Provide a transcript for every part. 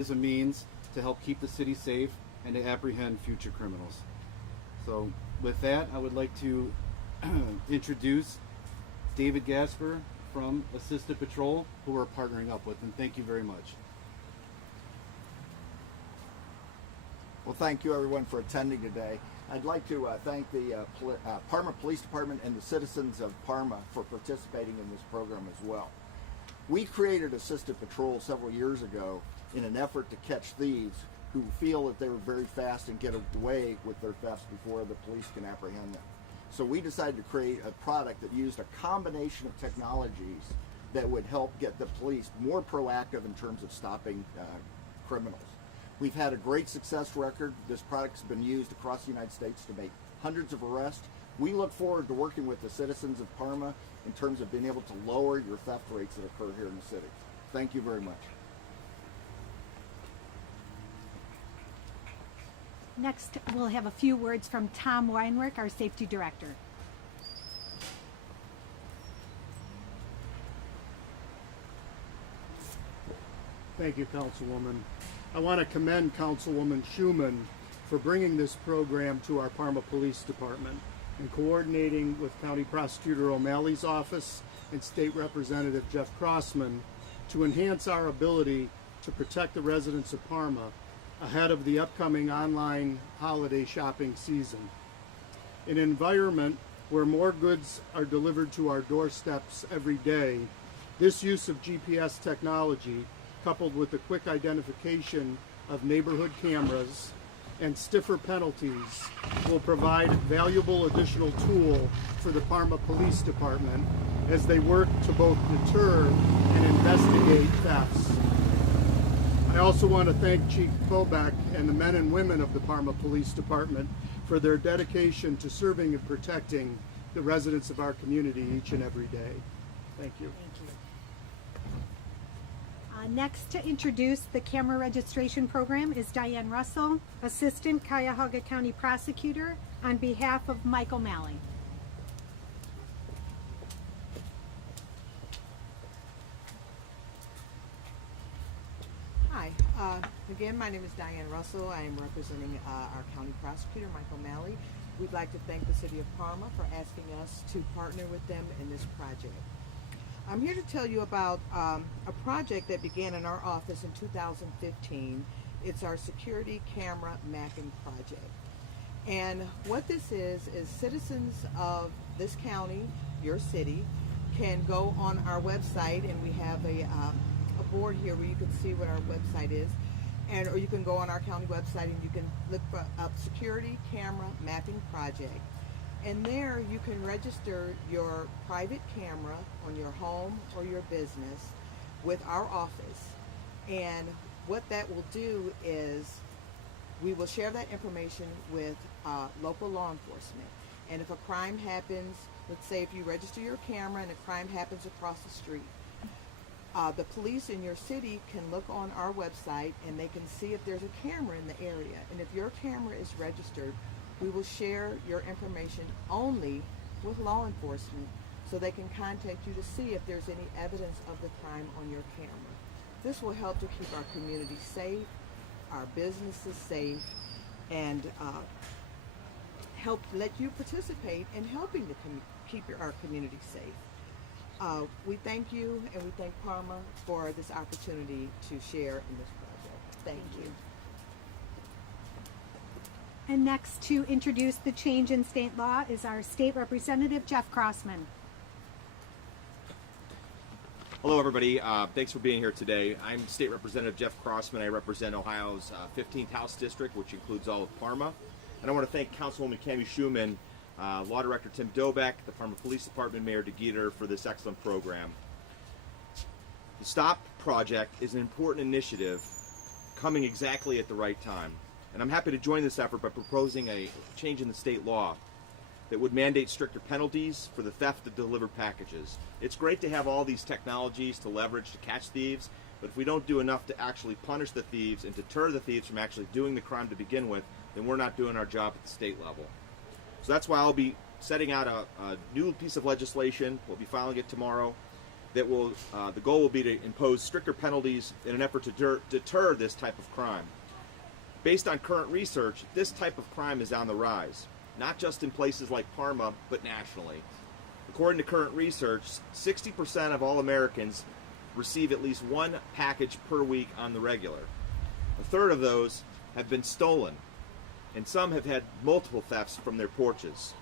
as a means to help keep the city safe and to apprehend future criminals. So with that, I would like to introduce David Gasper from Assisted Patrol, who we're partnering up with, and thank you very much. Well, thank you everyone for attending today. I'd like to thank the Parma Police Department and the citizens of Parma for participating in this program as well. We created Assisted Patrol several years ago in an effort to catch thieves who feel that they were very fast and get away with their thefts before the police can apprehend them. So we decided to create a product that used a combination of technologies that would help get the police more proactive in terms of stopping criminals. We've had a great success record. This product's been used across the United States to make hundreds of arrests. We look forward to working with the citizens of Parma in terms of being able to lower your theft rates that occur here in the city. Thank you very much. Next, we'll have a few words from Tom Weinrich, our Safety Director. Thank you, Councilwoman. I want to commend Councilwoman Shuman for bringing this program to our Parma Police Department and coordinating with County Prosecutor O'Malley's office and State Representative Jeff Crossman to enhance our ability to protect the residents of Parma ahead of the upcoming online holiday shopping season. In an environment where more goods are delivered to our doorsteps every day, this use of GPS technology, coupled with the quick identification of neighborhood cameras and stiffer penalties, will provide a valuable additional tool for the Parma Police Department as they work to both deter and investigate thefts. I also want to thank Chief Kobach and the men and women of the Parma Police Department for their dedication to serving and protecting the residents of our community each and every day. Thank you. Thank you. Next to introduce the camera registration program is Diane Russell, Assistant Cuyahoga County Prosecutor, on behalf of Mike O'Malley. Hi, again, my name is Diane Russell. I am representing our County Prosecutor, Mike O'Malley. We'd like to thank the City of Parma for asking us to partner with them in this project. I'm here to tell you about a project that began in our office in 2015. It's our security camera mapping project. And what this is citizens of this county, your city, can go on our website, and we have a board here where you can see what our website is, or you can go on our county website and you can look up security camera mapping project, and there you can register your private camera on your home or your business with our office. And what that will do is we will share that information with local law enforcement. And if a crime happens, let's say if you register your camera and a crime happens across the street, the police in your city can look on our website and they can see if there's a camera in the area. And if your camera is registered, we will share your information only with law enforcement so they can contact you to see if there's any evidence of the crime on your camera. This will help to keep our community safe, our businesses safe, and help let you participate in helping to keep our community safe. We thank you, and we thank Parma for this opportunity to share in this project. Thank you. And next to introduce the change in state law is our State Representative Jeff Crossman. Hello everybody, thanks for being here today. I'm State Representative Jeff Crossman. I represent Ohio's 15th House District, which includes all of Parma. And I want to thank Councilwoman Kammy Shuman, Law Director Tim DeGeeter, the Parma Police Department Mayor DeGeeter for this excellent program. The S.T.O.P project is an important initiative coming exactly at the right time. And I'm happy to join this effort by proposing a change in the state law that would mandate stricter penalties for the theft of delivered packages. It's great to have all these technologies to leverage to catch thieves, but if we don't do enough to actually punish the thieves and deter the thieves from actually doing the crime to begin with, then we're not doing our job at the state level. So that's why I'll be setting out a new piece of legislation. We'll be filing it tomorrow that will, the goal will be to impose stricter penalties in an effort to deter this type of crime. Based on current research, this type of crime is on the rise, not just in places like Parma, but nationally. According to current research, 60% of all Americans receive at least one package per week on the regular. A third of those have been stolen, and some have had multiple thefts from their porches.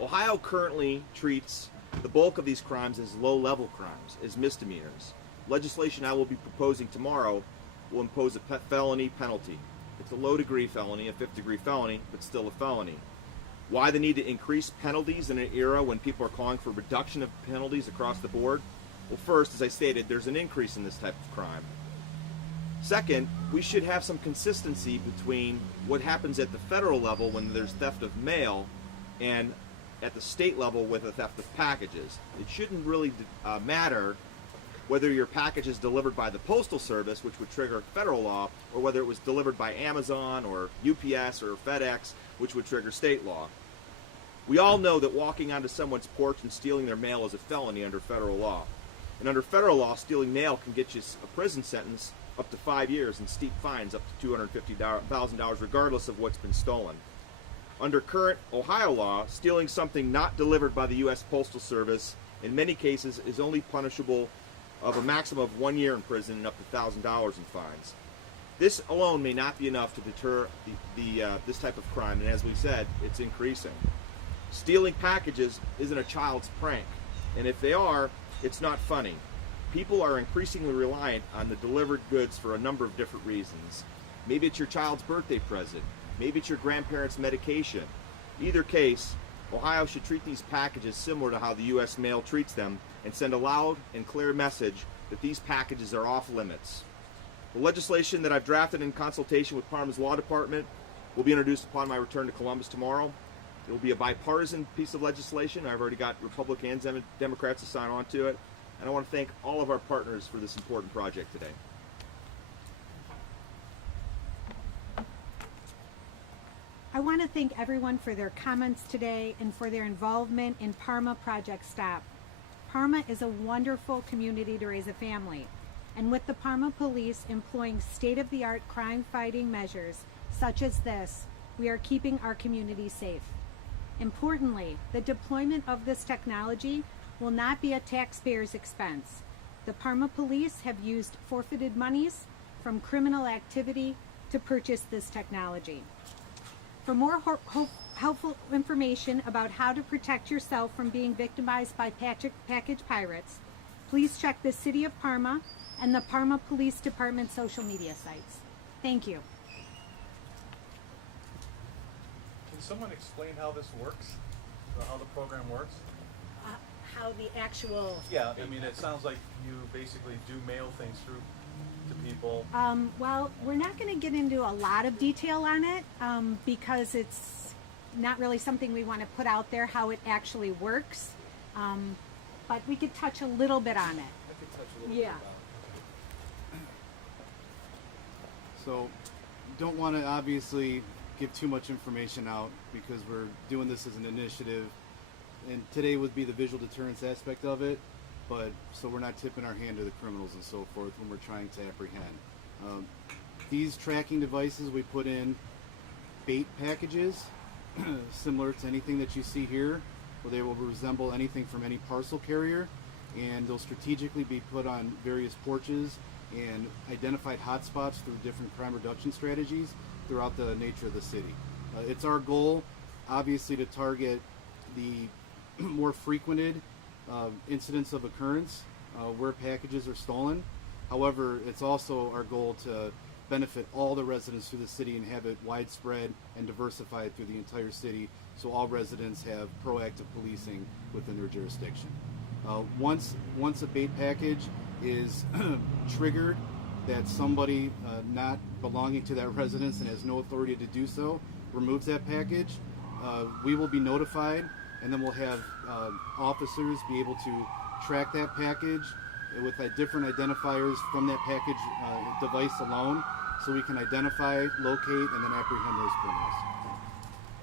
Ohio currently treats the bulk of these crimes as low-level crimes, as misdemeanors. Legislation I will be proposing tomorrow will impose a felony penalty. It's a low-degree felony, a fifth-degree felony, but still a felony. Why the need to increase penalties in an era when people are calling for reduction of penalties across the board? Well, first, as I stated, there's an increase in this type of crime. Second, we should have some consistency between what happens at the federal level when there's theft of mail and at the state level with a theft of packages. It shouldn't really matter whether your package is delivered by the Postal Service, which would trigger federal law, or whether it was delivered by Amazon or UPS or FedEx, which would trigger state law. We all know that walking onto someone's porch and stealing their mail is a felony under federal law. And under federal law, stealing mail can get you a prison sentence up to 5 years and steep fines up to $250,000 regardless of what's been stolen. Under current Ohio law, stealing something not delivered by the U.S. Postal Service in many cases is only punishable of a maximum of 1 year in prison and up to $1,000 in fines. This alone may not be enough to deter this type of crime, and as we said, it's increasing. Stealing packages isn't a child's prank, and if they are, it's not funny. People are increasingly reliant on the delivered goods for a number of different reasons. Maybe it's your child's birthday present. Maybe it's your grandparents' medication. Either case, Ohio should treat these packages similar to how the U.S. mail treats them and send a loud and clear message that these packages are off limits. The legislation that I've drafted in consultation with Parma's Law Department will be introduced upon my return to Columbus tomorrow. It will be a bipartisan piece of legislation. I've already got Republicans and Democrats to sign on to it. And I want to thank all of our partners for this important project today. I want to thank everyone for their comments today and for their involvement in Parma Project S.T.O.P. Parma is a wonderful community to raise a family, and with the Parma Police employing state-of-the-art crime-fighting measures such as this, we are keeping our community safe. Importantly, the deployment of this technology will not be at taxpayers' expense. The Parma Police have used forfeited monies from criminal activity to purchase this technology. For more helpful information about how to protect yourself from being victimized by package pirates, please check the City of Parma and the Parma Police Department social media sites. Thank you. Can someone explain how this works? How the program works? How the actual... Yeah, I mean, it sounds like you basically do mail things through to people. Well, we're not going to get into a lot of detail on it because it's not really something we want to put out there how it actually works. But we could touch a little bit on it. I could touch a little Yeah. bit about it. So, don't want to obviously give too much information out because we're doing this as an initiative, and today would be the visual deterrence aspect of it, but so we're not tipping our hand to the criminals and so forth when we're trying to apprehend. These tracking devices, we put in bait packages similar to anything that you see here, where they will resemble anything from any parcel carrier, and they'll strategically be put on various porches and identified hotspots through different crime reduction strategies throughout the nature of the city. It's our goal, obviously, to target the more frequented incidents of occurrence where packages are stolen. However, it's also our goal to benefit all the residents through the city and have it widespread and diversified through the entire city, so all residents have proactive policing within their jurisdiction. Once a bait package is triggered, that somebody not belonging to that residence and has no authority to do so removes that package, we will be notified, and then we'll have officers be able to track that package with different identifiers from that package device alone, so we can identify, locate, and then apprehend those criminals.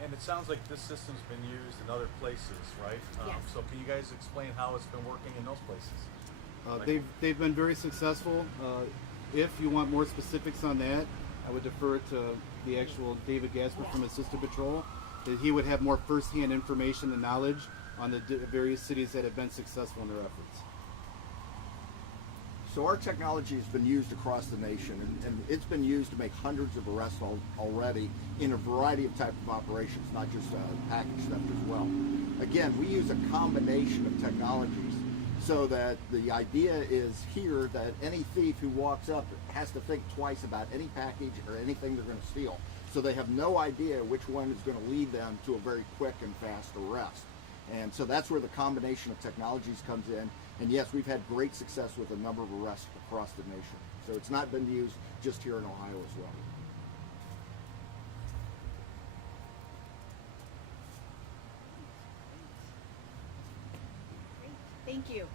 And it sounds like this system's been used in other places, right? Yes. So can you guys explain how it's been working in those places? They've been very successful. If you want more specifics on that, I would defer to the actual David Gasper from Assistant Patrol. That he would have more firsthand information and knowledge on the various cities that have been successful in their efforts. So our technology has been used across the nation, and it's been used to make hundreds of arrests already in a variety of type of operations, not just package theft as well. Again, we use a combination of technologies so that the idea is here that any thief who walks up has to think twice about any package or anything they're going to steal. So they have no idea which one is going to lead them to a very quick and fast arrest. And so that's where the combination of technologies comes in. And yes, we've had great success with a number of arrests across the nation. So it's not been used just here in Ohio as well. Thank you.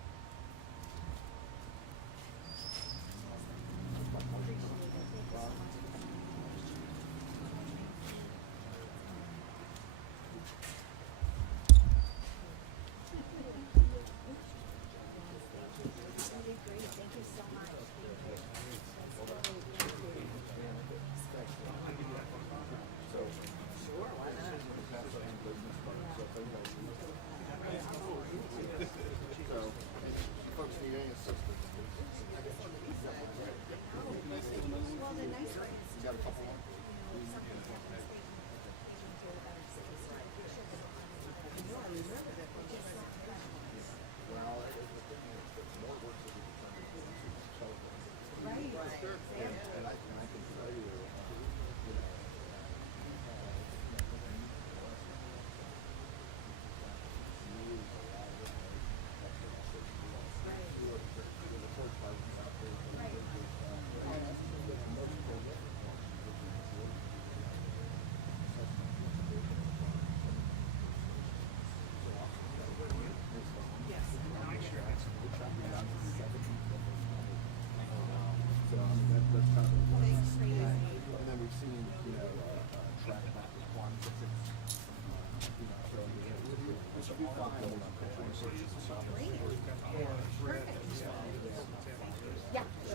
Yeah,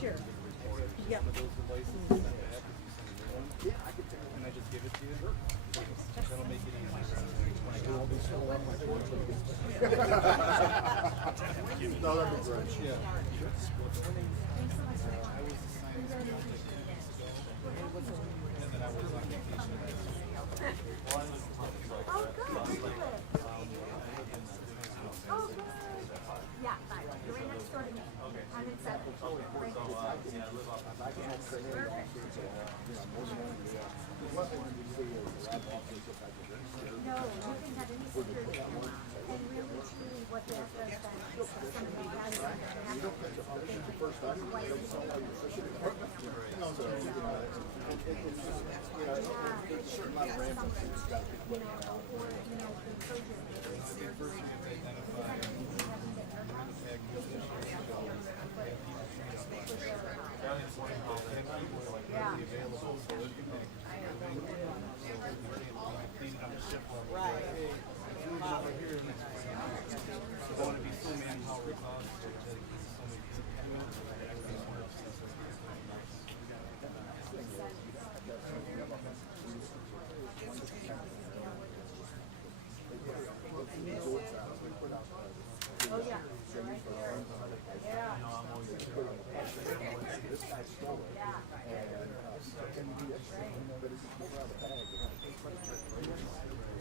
sure. Yeah. Can I just give it to you? That'll make it easy. No, that'd be great. Yeah. And then I was on vacation. Oh, good. Oh, good. Yeah, fine. You're right next door to me. I'm in 7. No, you can have any security you want. And really, truly, what the has done is somebody has done that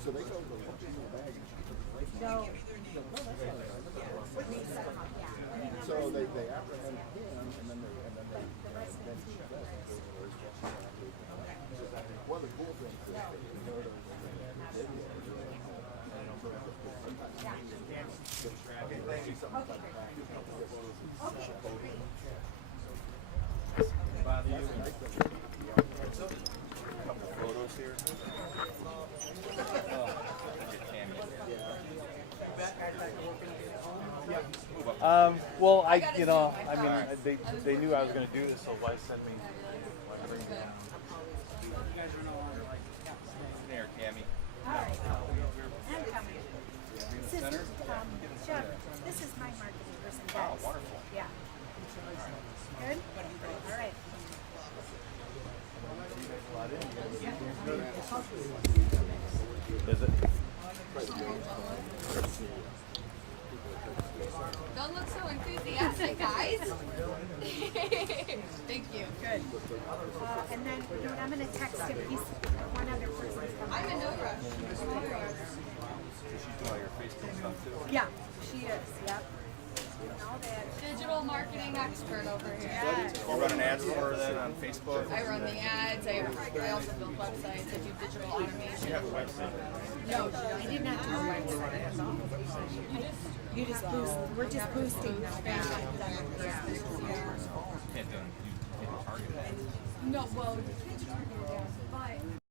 So they go to look in the bag and No. so they apprehend him and then they one of the cool things is that you know Photos here. Well, they knew I was going to do this, so why send me? Why bring me down? there, Kammy. All right. I'm coming. This is, Jeff, this is my marketing person, Oh, Dennis. wonderful. Yeah. Good? All right. Is it? Don't look so enthusiastic, guys. Thank you. Good. And then, you know what, I'm going to text him. He's one other person's coming. I'm in no rush. She's doing all your Facebook stuff too. Yeah, she is. Yep. All that. Digital marketing expert over here. You running ads for her then on Facebook? I run the ads. I also build websites. I do digital automation. You have a website. No, I did not do a website. You just boost. We're just boosting now. Can't do targeted ads. no, well, but